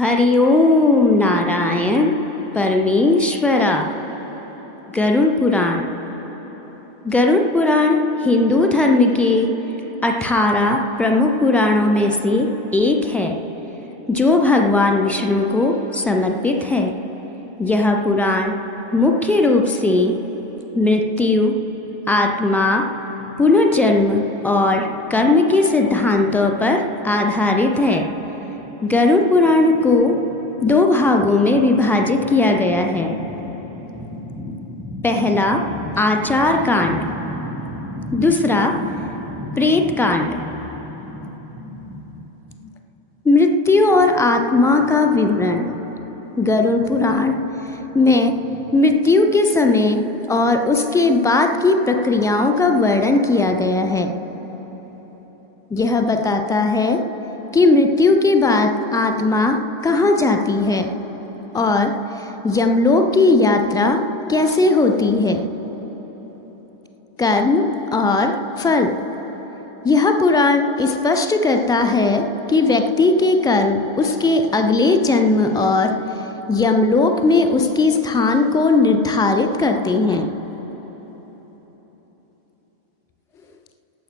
हरि ओम नारायण परमेश्वरा। गरुड़ पुराण। गरुड़ पुराण हिंदू धर्म के 18 प्रमुख पुराणों में से एक है जो भगवान विष्णु को समर्पित है। यह पुराण मुख्य रूप से मृत्यु, आत्मा, पुनर्जन्म और कर्म के सिद्धांतों पर आधारित है। गरुड़ पुराण को 2 भागों में विभाजित किया गया है। पहला आचार कांड, दूसरा प्रेत कांड। मृत्यु और आत्मा का विवरण। गरुड़ पुराण में मृत्यु के समय और उसके बाद की प्रक्रियाओं का वर्णन किया गया है। यह बताता है कि मृत्यु के बाद आत्मा कहाँ जाती है और यमलोक की यात्रा कैसे होती है। कर्म और फल। यह पुराण स्पष्ट करता है कि व्यक्ति के कर्म उसके अगले जन्म और यमलोक में उसके स्थान को निर्धारित करते हैं।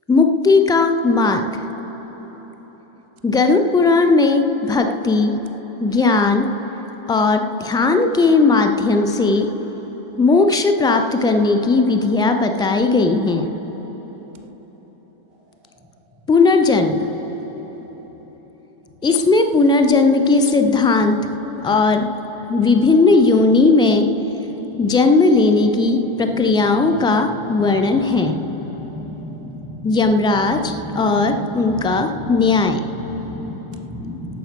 मुक्ति का मार्ग। गरुड़ पुराण में भक्ति, ज्ञान और ध्यान के माध्यम से मोक्ष प्राप्त करने की विधियां बताई गई हैं। पुनर्जन्म। इसमें पुनर्जन्म के सिद्धांत और विभिन्न योनि में जन्म लेने की प्रक्रियाओं का वर्णन है। यमराज और उनका न्याय।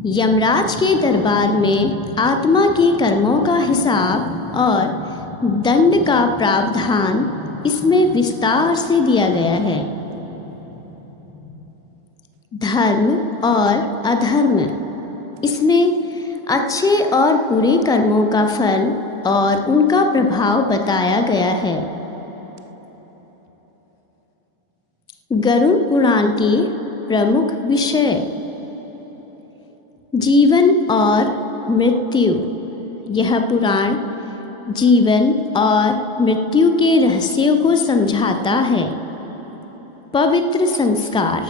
यमराज के दरबार में आत्मा के कर्मों का हिसाब और दंड का प्रावधान इसमें विस्तार से दिया गया है। धर्म और अधर्म। इसमें अच्छे और बुरे कर्मों का फल और उनका प्रभाव बताया गया है। गरुड़ पुराण के प्रमुख विषय। जीवन और मृत्यु। यह पुराण जीवन और मृत्यु के रहस्यों को समझाता है। पवित्र संस्कार।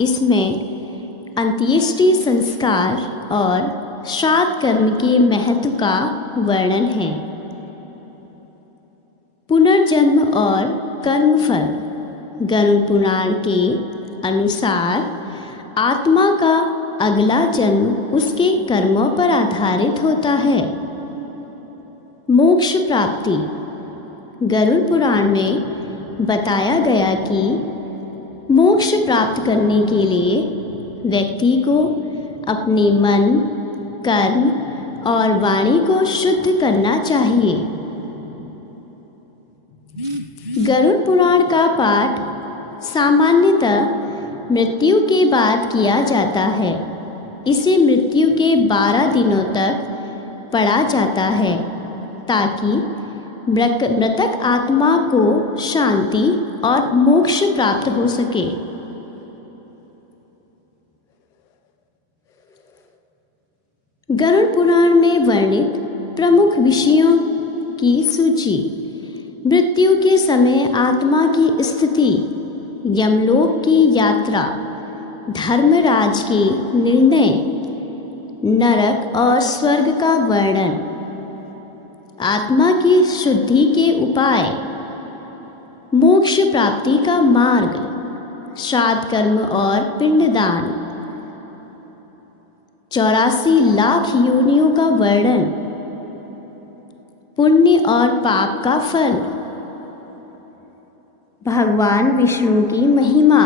इसमें अंत्येष्टि संस्कार और श्राद्ध कर्म के महत्व का वर्णन है। पुनर्जन्म और कर्मफल। गरुड़ पुराण के अनुसार आत्मा का अगला जन्म उसके कर्मों पर आधारित होता है। मोक्ष प्राप्ति। गरुड़ पुराण में बताया गया कि मोक्ष प्राप्त करने के लिए व्यक्ति को अपने मन, कर्म और वाणी को शुद्ध करना चाहिए। गरुड़ पुराण का पाठ सामान्यतः मृत्यु के बाद किया जाता है। इसे मृत्यु के 12 दिनों तक पढ़ा जाता है ताकि मृतक आत्मा को शांति और मोक्ष प्राप्त हो सके। गरुड़ पुराण में वर्णित प्रमुख विषयों की सूची। मृत्यु के समय आत्मा की स्थिति, यमलोक की यात्रा, धर्मराज के निर्णय, नरक और स्वर्ग का वर्णन, आत्मा की शुद्धि के उपाय, मोक्ष प्राप्ति का मार्ग, श्राद्ध कर्म और पिंडदान, 84 लाख योनियों का वर्णन, पुण्य और पाप का फल, भगवान विष्णु की महिमा।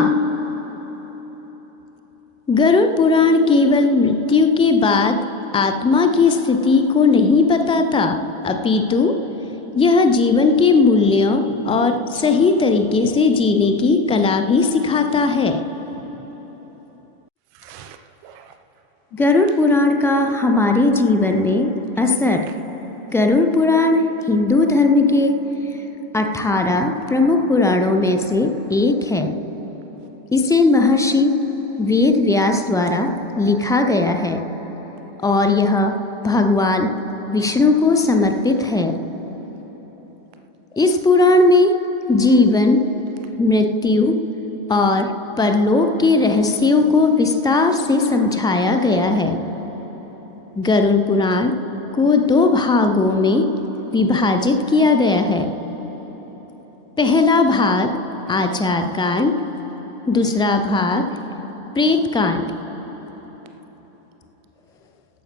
गरुड़ पुराण केवल मृत्यु के बाद आत्मा की स्थिति को नहीं बताता, अपितु यह जीवन के मूल्यों और सही तरीके से जीने की कला भी सिखाता है। गरुड़ पुराण का हमारे जीवन में असर। गरुड़ पुराण हिंदू धर्म के 18 प्रमुख पुराणों में से एक है। इसे महर्षि वेद व्यास द्वारा लिखा गया है और यह भगवान विष्णु को समर्पित है। इस पुराण में जीवन, मृत्यु और परलोक के रहस्यों को विस्तार से समझाया गया है। गरुड़ पुराण को 2 भागों में विभाजित किया गया है। पहला भाग आचार कांड, दूसरा भाग प्रेत कांड।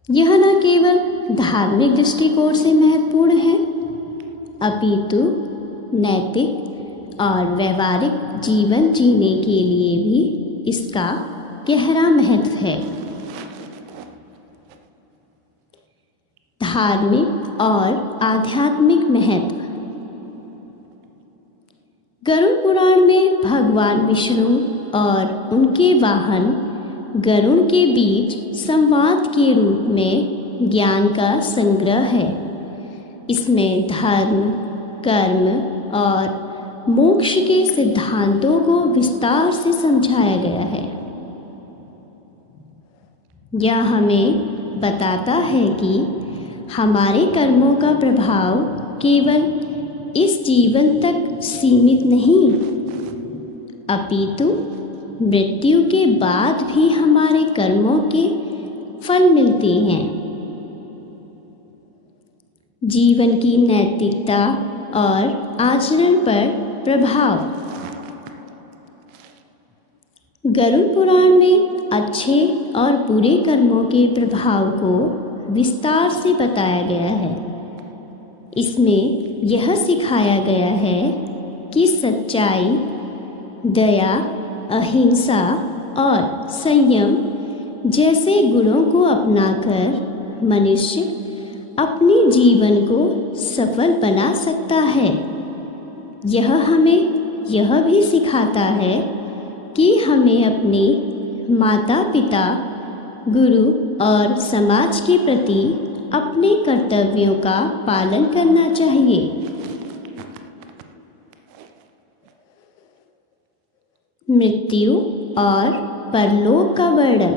यह न केवल धार्मिक दृष्टिकोण से महत्वपूर्ण है, अपितु नैतिक और व्यवहारिक जीवन जीने के लिए भी इसका गहरा महत्व है। धार्मिक और आध्यात्मिक महत्व। गरुड़ पुराण में भगवान विष्णु और उनके वाहन गरुड़ के बीच संवाद के रूप में ज्ञान का संग्रह है। इसमें धर्म, कर्म और मोक्ष के सिद्धांतों को विस्तार से समझाया गया है। यह हमें बताता है कि हमारे कर्मों का प्रभाव केवल इस जीवन तक सीमित नहीं, अपितु मृत्यु के बाद भी हमारे कर्मों के फल मिलते हैं। जीवन की नैतिकता और आचरण पर प्रभाव। गरुड़ पुराण में अच्छे और बुरे कर्मों के प्रभाव को विस्तार से बताया गया है। इसमें यह सिखाया गया है कि सच्चाई, दया, अहिंसा और संयम जैसे गुणों को अपनाकर मनुष्य अपने जीवन को सफल बना सकता है। यह हमें यह भी सिखाता है कि हमें अपने माता पिता, गुरु और समाज के प्रति अपने कर्तव्यों का पालन करना चाहिए। मृत्यु और परलोक का वर्णन।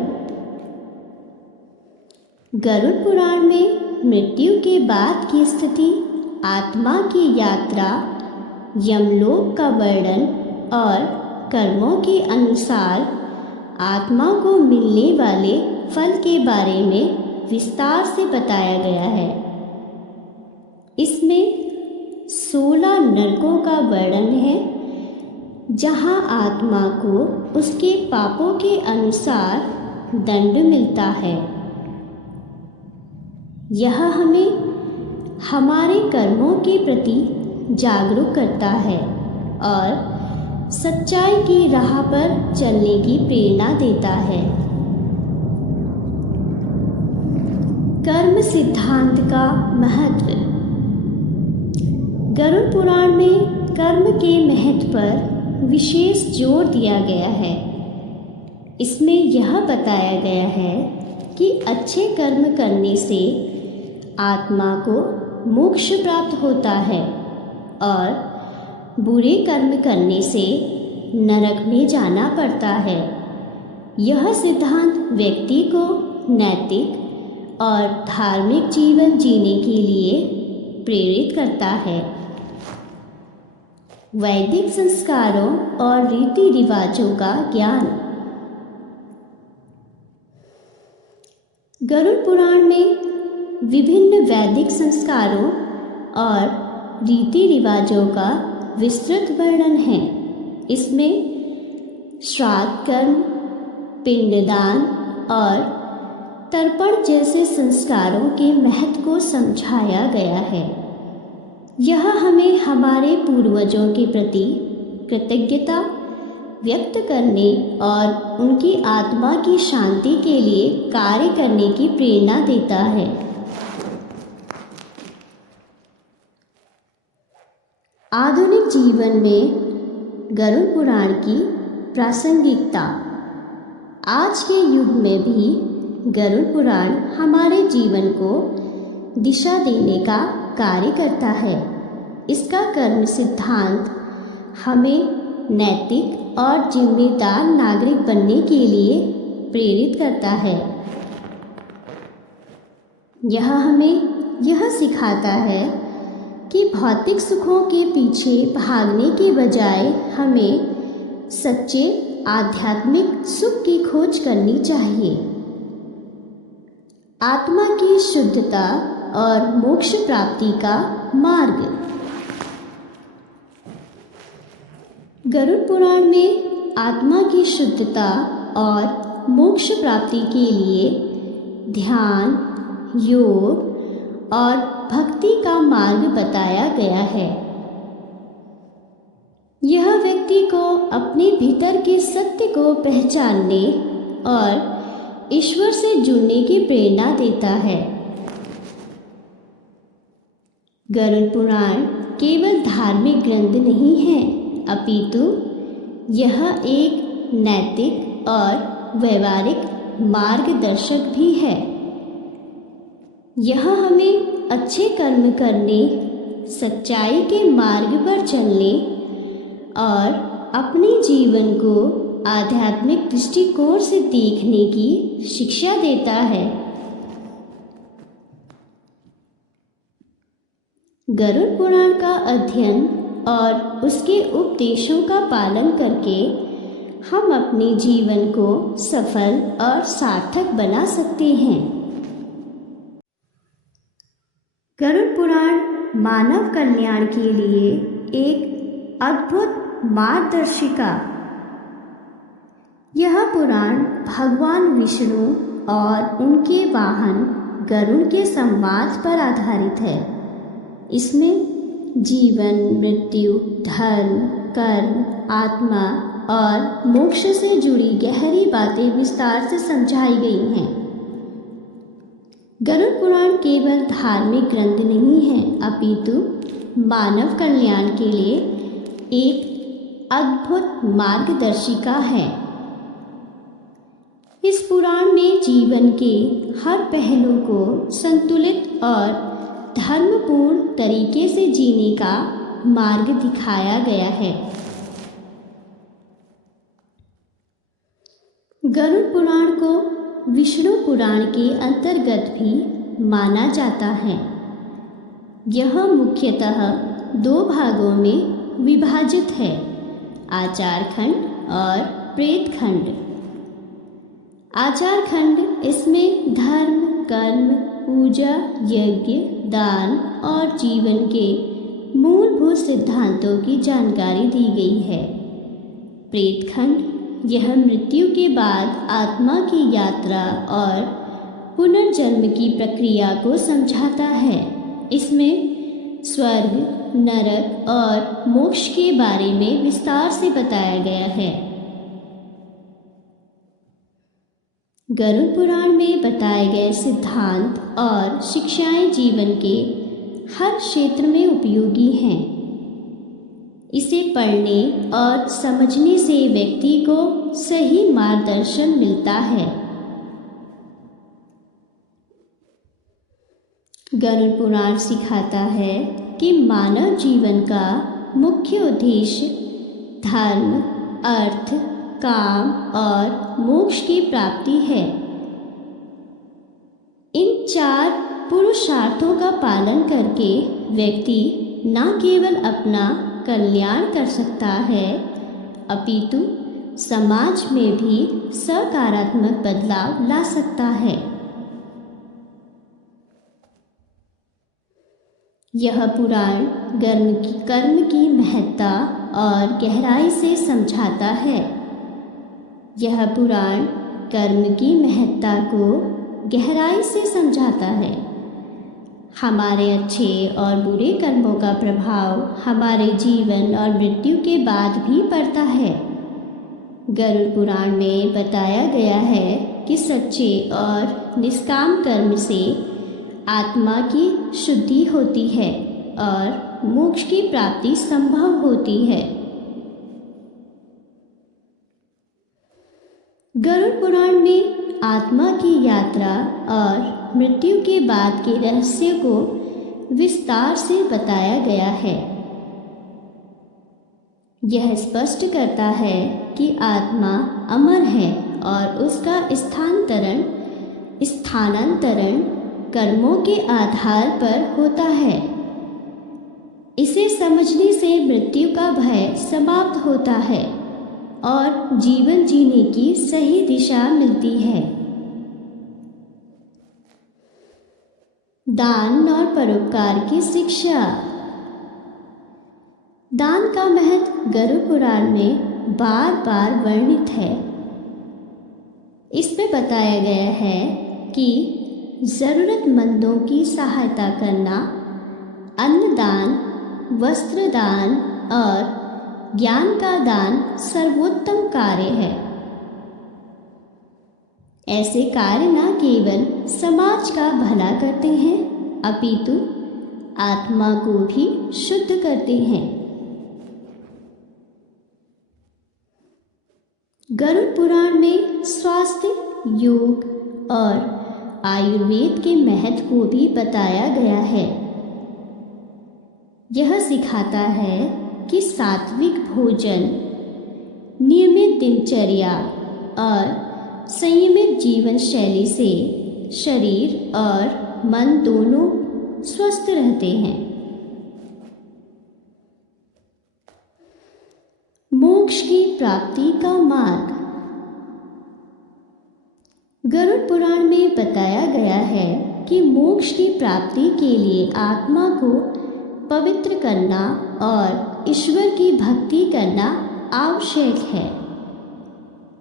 गरुड़ पुराण में मृत्यु के बाद की स्थिति, आत्मा की यात्रा, यमलोक का वर्णन और कर्मों के अनुसार आत्मा को मिलने वाले फल के बारे में विस्तार से बताया गया है। इसमें 16 नरकों का वर्णन है, जहां आत्मा को उसके पापों के अनुसार दंड मिलता है। यह हमें हमारे कर्मों के प्रति जागरूक करता है और सच्चाई की राह पर चलने की प्रेरणा देता है। कर्म सिद्धांत का महत्व। गरुड़ पुराण में कर्म के महत्व पर विशेष जोर दिया गया है। इसमें यह बताया गया है कि अच्छे कर्म करने से आत्मा को मोक्ष प्राप्त होता है और बुरे कर्म करने से नरक में जाना पड़ता है। यह सिद्धांत व्यक्ति को नैतिक और धार्मिक जीवन जीने के लिए प्रेरित करता है। वैदिक संस्कारों और रीति रिवाजों का ज्ञान। गरुड़ पुराण में विभिन्न वैदिक संस्कारों और रीति रिवाजों का विस्तृत वर्णन है। इसमें श्राद्ध कर्म, पिंडदान और तर्पण जैसे संस्कारों के महत्व को समझाया गया है। यह हमें हमारे पूर्वजों के प्रति कृतज्ञता व्यक्त करने और उनकी आत्मा की शांति के लिए कार्य करने की प्रेरणा देता है। आधुनिक जीवन में गरुड़ पुराण की प्रासंगिकता। आज के युग में भी गरुड़ पुराण हमारे जीवन को दिशा देने का कार्य करता है। इसका कर्म सिद्धांत हमें नैतिक और जिम्मेदार नागरिक बनने के लिए प्रेरित करता है। यह हमें यह सिखाता है कि भौतिक सुखों के पीछे भागने के बजाय हमें सच्चे आध्यात्मिक सुख की खोज करनी चाहिए। आत्मा की शुद्धता और मोक्ष प्राप्ति का मार्ग। गरुड़ पुराण में आत्मा की शुद्धता और मोक्ष प्राप्ति के लिए ध्यान, योग और भक्ति का मार्ग बताया गया है। यह व्यक्ति को अपने भीतर के सत्य को पहचानने और ईश्वर से जुड़ने की प्रेरणा देता है। गरुड़ पुराण केवल धार्मिक ग्रंथ नहीं है, अपितु यह एक नैतिक और व्यवहारिक मार्गदर्शक भी है। यह हमें अच्छे कर्म करने, सच्चाई के मार्ग पर चलने और अपने जीवन को आध्यात्मिक दृष्टिकोण से देखने की शिक्षा देता है। गरुड़ पुराण का अध्ययन और उसके उपदेशों का पालन करके हम अपने जीवन को सफल और सार्थक बना सकते हैं। गरुड़ पुराण मानव कल्याण के लिए एक अद्भुत मार्गदर्शिका। यह पुराण भगवान विष्णु और उनके वाहन गरुड़ के संवाद पर आधारित है। इसमें जीवन, मृत्यु, धर्म, कर्म, आत्मा और मोक्ष से जुड़ी गहरी बातें विस्तार से समझाई गई हैं। गरुड़ पुराण केवल धार्मिक ग्रंथ नहीं है, अपितु मानव कल्याण के लिए एक अद्भुत मार्गदर्शिका है। इस पुराण में जीवन के हर पहलू को संतुलित और धर्मपूर्ण तरीके से जीने का मार्ग दिखाया गया है। गरुड़ पुराण को विष्णु पुराण के अंतर्गत भी माना जाता है। यह मुख्यतः 2 भागों में विभाजित है, आचार खंड और प्रेत खंड। आचार खंड इसमें धर्म, कर्म, पूजा, यज्ञ, दान और जीवन के मूलभूत सिद्धांतों की जानकारी दी गई है। प्रेत खंड यह मृत्यु के बाद आत्मा की यात्रा और पुनर्जन्म की प्रक्रिया को समझाता है। इसमें स्वर्ग, नरक और मोक्ष के बारे में विस्तार से बताया गया है। गरुड़ पुराण में बताए गए सिद्धांत और शिक्षाएं जीवन के हर क्षेत्र में उपयोगी हैं। इसे पढ़ने और समझने से व्यक्ति को सही मार्गदर्शन मिलता है। गरुड़ पुराण सिखाता है कि मानव जीवन का मुख्य उद्देश्य धर्म, अर्थ, काम और मोक्ष की प्राप्ति है। इन 4 पुरुषार्थों का पालन करके व्यक्ति न केवल अपना कल्याण कर सकता है, अपितु समाज में भी सकारात्मक बदलाव ला सकता है। यह पुराण कर्म की महत्ता और गहराई से समझाता है। यह पुराण कर्म की महत्ता को गहराई से समझाता है। हमारे अच्छे और बुरे कर्मों का प्रभाव हमारे जीवन और मृत्यु के बाद भी पड़ता है। गरुड़ पुराण में बताया गया है कि सच्चे और निष्काम कर्म से आत्मा की शुद्धि होती है और मोक्ष की प्राप्ति संभव होती है। गरुड़ पुराण में आत्मा की यात्रा और मृत्यु के बाद के रहस्य को विस्तार से बताया गया है। यह स्पष्ट करता है कि आत्मा अमर है और उसका स्थानांतरण कर्मों के आधार पर होता है। इसे समझने से मृत्यु का भय समाप्त होता है और जीवन जीने की सही दिशा मिलती है। दान और परोपकार की शिक्षा। दान का महत्व गरुड़ पुराण में बार बार वर्णित है। इसमें बताया गया है कि ज़रूरतमंदों की सहायता करना, अन्नदान, वस्त्र दान और ज्ञान का दान सर्वोत्तम कार्य है। ऐसे कार्य न केवल समाज का भला करते हैं अपितु आत्मा को भी शुद्ध करते हैं। गरुड़ पुराण में स्वास्थ्य, योग और आयुर्वेद के महत्व को भी बताया गया है। यह सिखाता है कि सात्विक भोजन, नियमित दिनचर्या और संयमित जीवन शैली से शरीर और मन दोनों स्वस्थ रहते हैं। मोक्ष की प्राप्ति का मार्ग। गरुड़ पुराण में बताया गया है कि मोक्ष की प्राप्ति के लिए आत्मा को पवित्र करना और ईश्वर की भक्ति करना आवश्यक है।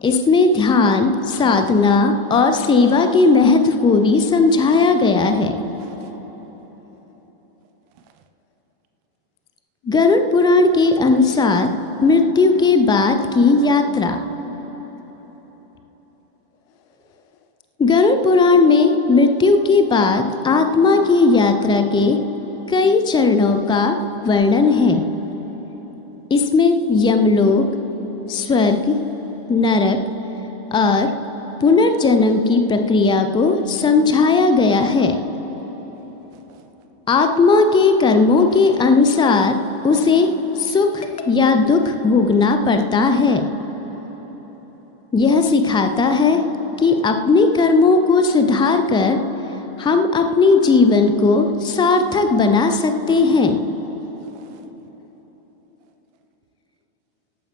इसमें ध्यान, साधना और सेवा के महत्व को भी समझाया गया है। गरुड़ पुराण के अनुसार मृत्यु के बाद की यात्रा। गरुड़ पुराण में मृत्यु के बाद आत्मा की यात्रा के कई चरणों का वर्णन है। इसमें यमलोक, स्वर्ग, नरक और पुनर्जन्म की प्रक्रिया को समझाया गया है। आत्मा के कर्मों के अनुसार उसे सुख या दुख भोगना पड़ता है। यह सिखाता है कि अपने कर्मों को सुधार कर हम अपने जीवन को सार्थक बना सकते हैं।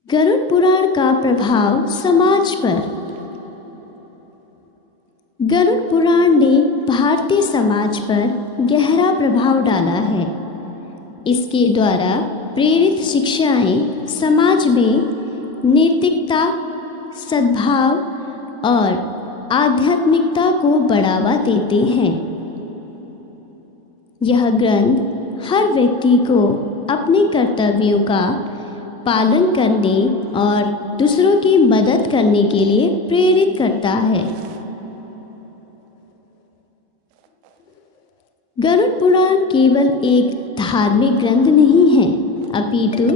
गरुड़ पुराण का प्रभाव समाज पर। गरुड़ पुराण ने भारतीय समाज पर गहरा प्रभाव डाला है। इसके द्वारा प्रेरित शिक्षाएं समाज में नैतिकता, सद्भाव और आध्यात्मिकता को बढ़ावा देते हैं। यह ग्रंथ हर व्यक्ति को अपने कर्तव्यों का पालन करने और दूसरों की मदद करने के लिए प्रेरित करता है। गरुड़ पुराण केवल एक धार्मिक ग्रंथ नहीं है, अपितु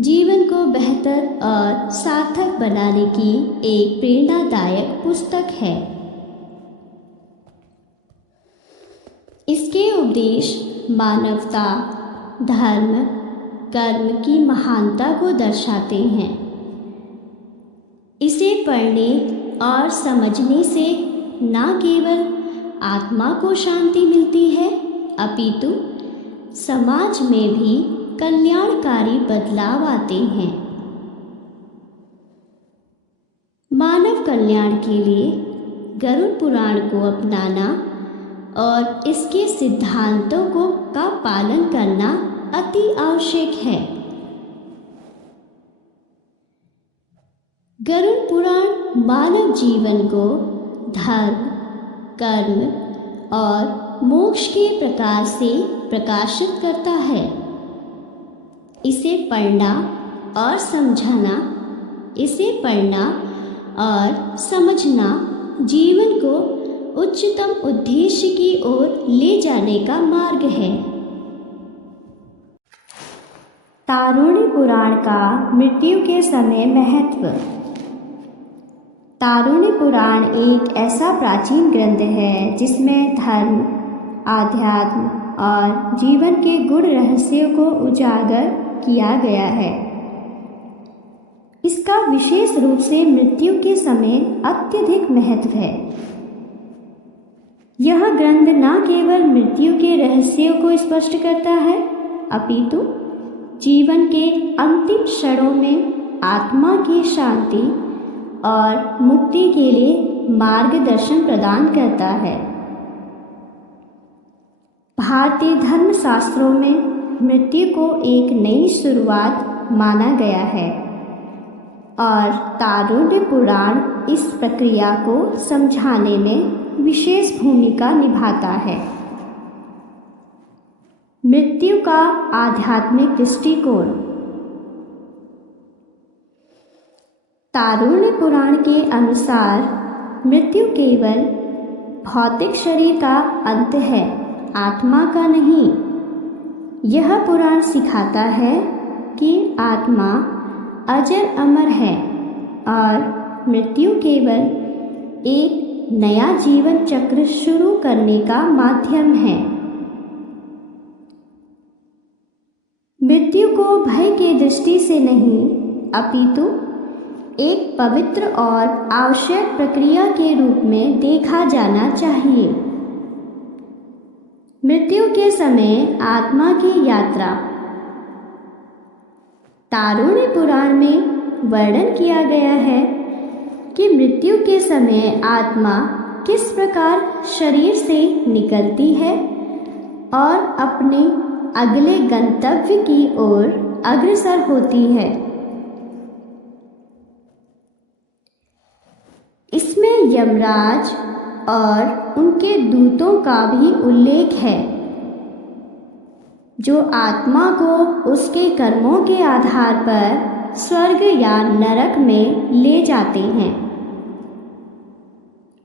जीवन को बेहतर और सार्थक बनाने की एक प्रेरणादायक पुस्तक है। इसके उपदेश मानवता, धर्म, कर्म की महानता को दर्शाते हैं। इसे पढ़ने और समझने से न केवल आत्मा को शांति मिलती है, अपितु समाज में भी कल्याणकारी बदलाव आते हैं। मानव कल्याण के लिए गरुड़ पुराण को अपनाना और इसके सिद्धांतों का पालन करना अति आवश्यक है। गरुड़ पुराण मानव जीवन को धर्म, कर्म और मोक्ष के प्रकार से प्रकाशित करता है। इसे पढ़ना और समझना जीवन को उच्चतम उद्देश्य की ओर ले जाने का मार्ग है। तारुण्य पुराण का मृत्यु के समय महत्व। तारुण्य पुराण एक ऐसा प्राचीन ग्रंथ है जिसमें धर्म, आध्यात्म और जीवन के गुण रहस्यों को उजागर किया गया है। इसका विशेष रूप से मृत्यु के समय अत्यधिक महत्व है। यह ग्रंथ न केवल मृत्यु के रहस्यों को स्पष्ट करता है, अपितु जीवन के अंतिम क्षणों में आत्मा की शांति और मुक्ति के लिए मार्गदर्शन प्रदान करता है। भारतीय धर्मशास्त्रों में मृत्यु को एक नई शुरुआत माना गया है और तारुण्य पुराण इस प्रक्रिया को समझाने में विशेष भूमिका निभाता है। मृत्यु का आध्यात्मिक दृष्टिकोण। तारुण्य पुराण के अनुसार मृत्यु केवल भौतिक शरीर का अंत है, आत्मा का नहीं। यह पुराण सिखाता है कि आत्मा अजर अमर है और मृत्यु केवल एक नया जीवन चक्र शुरू करने का माध्यम है। मृत्यु को भय की दृष्टि से नहीं, अपितु एक पवित्र और आवश्यक प्रक्रिया के रूप में देखा जाना चाहिए। मृत्यु के समय आत्मा की यात्रा। तारुण्य पुराण में वर्णन किया गया है कि मृत्यु के समय आत्मा किस प्रकार शरीर से निकलती है और अपने अगले गंतव्य की ओर अग्रसर होती है। इसमें यमराज और उनके दूतों का भी उल्लेख है, जो आत्मा को उसके कर्मों के आधार पर स्वर्ग या नरक में ले जाते हैं।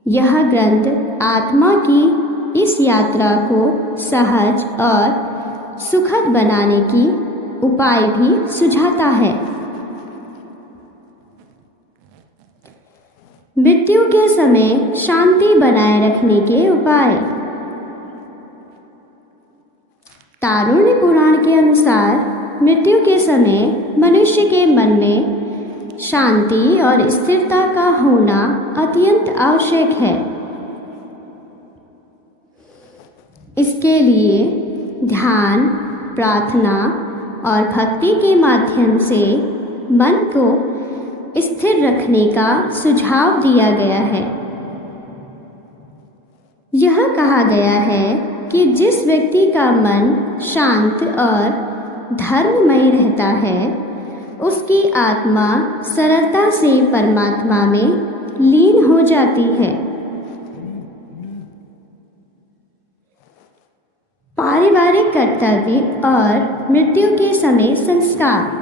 यह ग्रंथ आत्मा की इस यात्रा को सहज और सुखद बनाने की उपाय भी सुझाता है। मृत्यु के समय शांति बनाए रखने के उपाय। तारुण्य पुराण के अनुसार मृत्यु के समय मनुष्य के मन में शांति और स्थिरता का होना अत्यंत आवश्यक है। इसके लिए ध्यान, प्रार्थना और भक्ति के माध्यम से मन को स्थिर रखने का सुझाव दिया गया है। यह कहा गया है कि जिस व्यक्ति का मन शांत और धर्ममय रहता है, उसकी आत्मा सरलता से परमात्मा में लीन हो जाती है। पारिवारिक कर्तव्य और मृत्यु के समय संस्कार।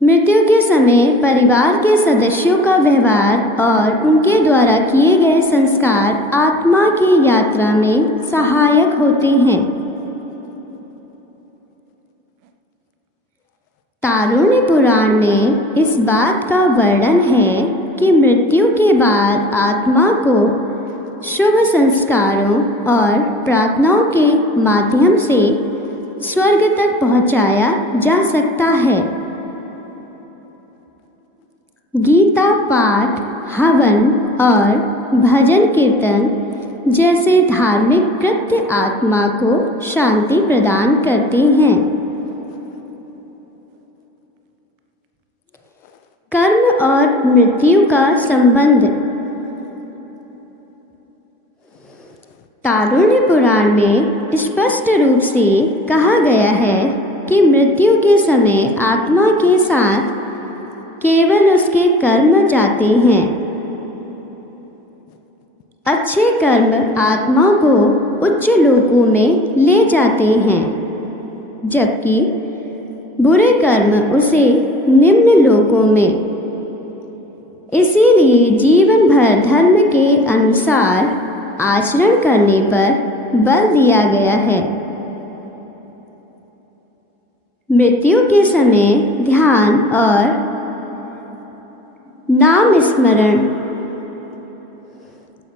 मृत्यु के समय परिवार के सदस्यों का व्यवहार और उनके द्वारा किए गए संस्कार आत्मा की यात्रा में सहायक होते हैं। तारुण्य पुराण में इस बात का वर्णन है कि मृत्यु के बाद आत्मा को शुभ संस्कारों और प्रार्थनाओं के माध्यम से स्वर्ग तक पहुंचाया जा सकता है। गीता पाठ, हवन और भजन कीर्तन जैसे धार्मिक कृत्य आत्मा को शांति प्रदान करते हैं। कर्म और मृत्यु का संबंध। तारुण्य पुराण में स्पष्ट रूप से कहा गया है कि मृत्यु के समय आत्मा के साथ केवल उसके कर्म जाते हैं। अच्छे कर्म आत्मा को उच्च लोकों में ले जाते हैं, जबकि बुरे कर्म उसे निम्न लोकों में। इसीलिए जीवन भर धर्म के अनुसार आचरण करने पर बल दिया गया है। मृत्यु के समय ध्यान और नाम स्मरण।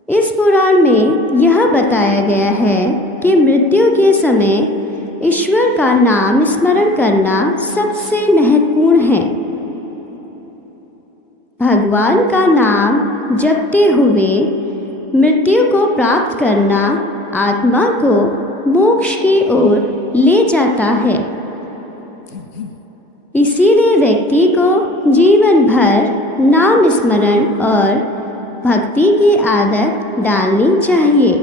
इस पुराण में यह बताया गया है कि मृत्यु के समय ईश्वर का नाम स्मरण करना सबसे महत्वपूर्ण है। भगवान का नाम जपते हुए मृत्यु को प्राप्त करना आत्मा को मोक्ष की ओर ले जाता है। इसीलिए व्यक्ति को जीवन भर नाम स्मरण और भक्ति की आदत डालनी चाहिए।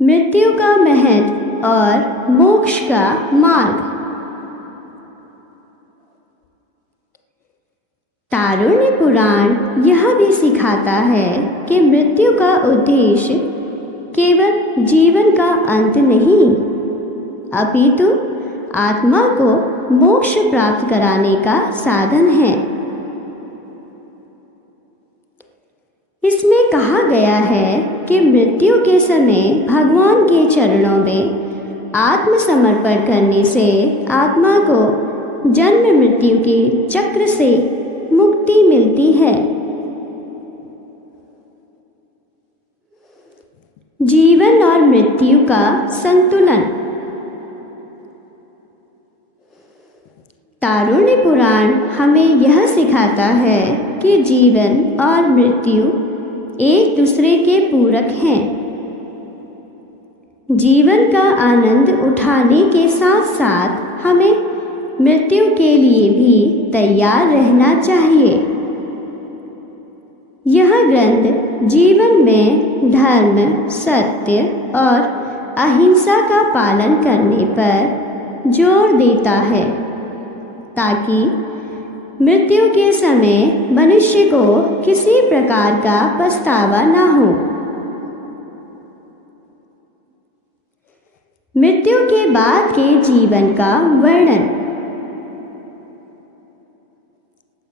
मृत्यु का महत्व और मोक्ष का मार्ग। तारुण्य पुराण यह भी सिखाता है कि मृत्यु का उद्देश्य केवल जीवन का अंत नहीं, अपितु आत्मा को मोक्ष प्राप्त कराने का साधन है। इसमें कहा गया है कि मृत्यु के समय भगवान के चरणों में आत्मसमर्पण करने से आत्मा को जन्म मृत्यु के चक्र से मुक्ति मिलती है। जीवन और मृत्यु का संतुलन। तारुण्य पुराण हमें यह सिखाता है कि जीवन और मृत्यु एक दूसरे के पूरक हैं। जीवन का आनंद उठाने के साथ साथ हमें मृत्यु के लिए भी तैयार रहना चाहिए। यह ग्रंथ जीवन में धर्म, सत्य और अहिंसा का पालन करने पर जोर देता है ताकि मृत्यु के समय मनुष्य को किसी प्रकार का पछतावा न हो। मृत्यु के बाद के जीवन का वर्णन।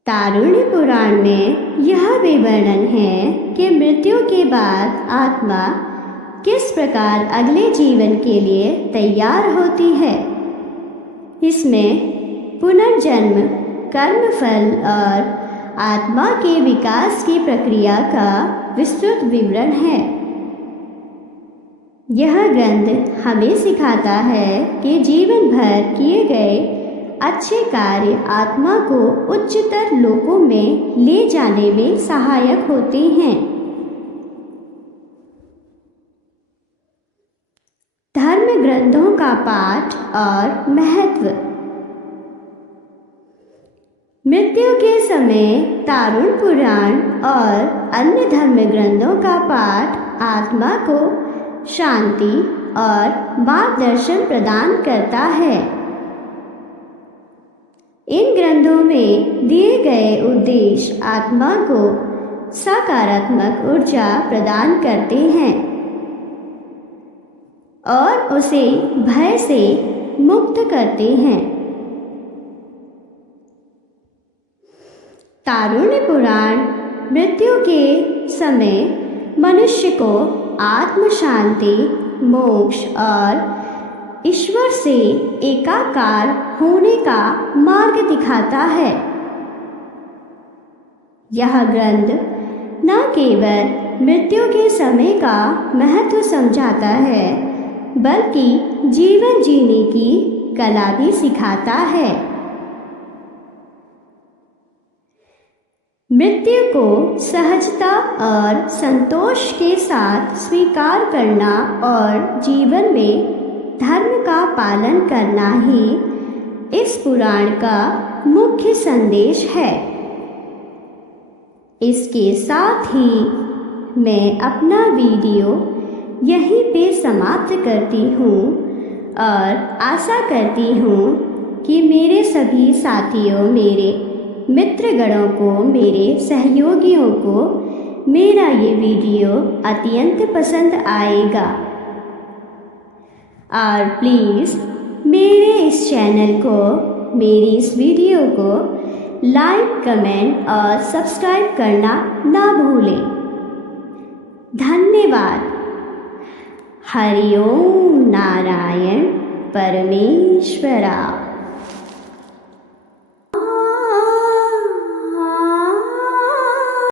तारुण्य पुराण में यह भी वर्णन है कि मृत्यु के बाद आत्मा किस प्रकार अगले जीवन के लिए तैयार होती है। इसमें पुनर्जन्म, कर्मफल और आत्मा के विकास की प्रक्रिया का विस्तृत विवरण है। यह ग्रंथ हमें सिखाता है कि जीवन भर किए गए अच्छे कार्य आत्मा को उच्चतर लोकों में ले जाने में सहायक होते हैं। धर्म ग्रंथों का पाठ और महत्व। मृत्यु के समय तारुण्य पुराण और अन्य धर्म ग्रंथों का पाठ आत्मा को शांति और मार्गदर्शन प्रदान करता है। इन ग्रंथों में दिए गए उद्देश्य आत्मा को सकारात्मक ऊर्जा प्रदान करते हैं और उसे भय से मुक्त करते हैं। तारुण्य पुराण मृत्यु के समय मनुष्य को आत्म शांति, मोक्ष और ईश्वर से एकाकार होने का मार्ग दिखाता है। यह ग्रंथ न केवल मृत्यु के समय का महत्व समझाता है बल्कि जीवन जीने की कला भी सिखाता है। मृत्यु को सहजता और संतोष के साथ स्वीकार करना और जीवन में धर्म का पालन करना ही इस पुराण का मुख्य संदेश है। इसके साथ ही मैं अपना वीडियो यहीं पे समाप्त करती हूँ और आशा करती हूँ कि मेरे सभी साथियों, मेरे मित्रगणों को, मेरे सहयोगियों को मेरा ये वीडियो अत्यंत पसंद आएगा। और प्लीज़ मेरे इस चैनल को, मेरी इस वीडियो को लाइक, कमेंट और सब्सक्राइब करना ना भूलें। धन्यवाद। हरि ओम नारायण परमेश्वरा।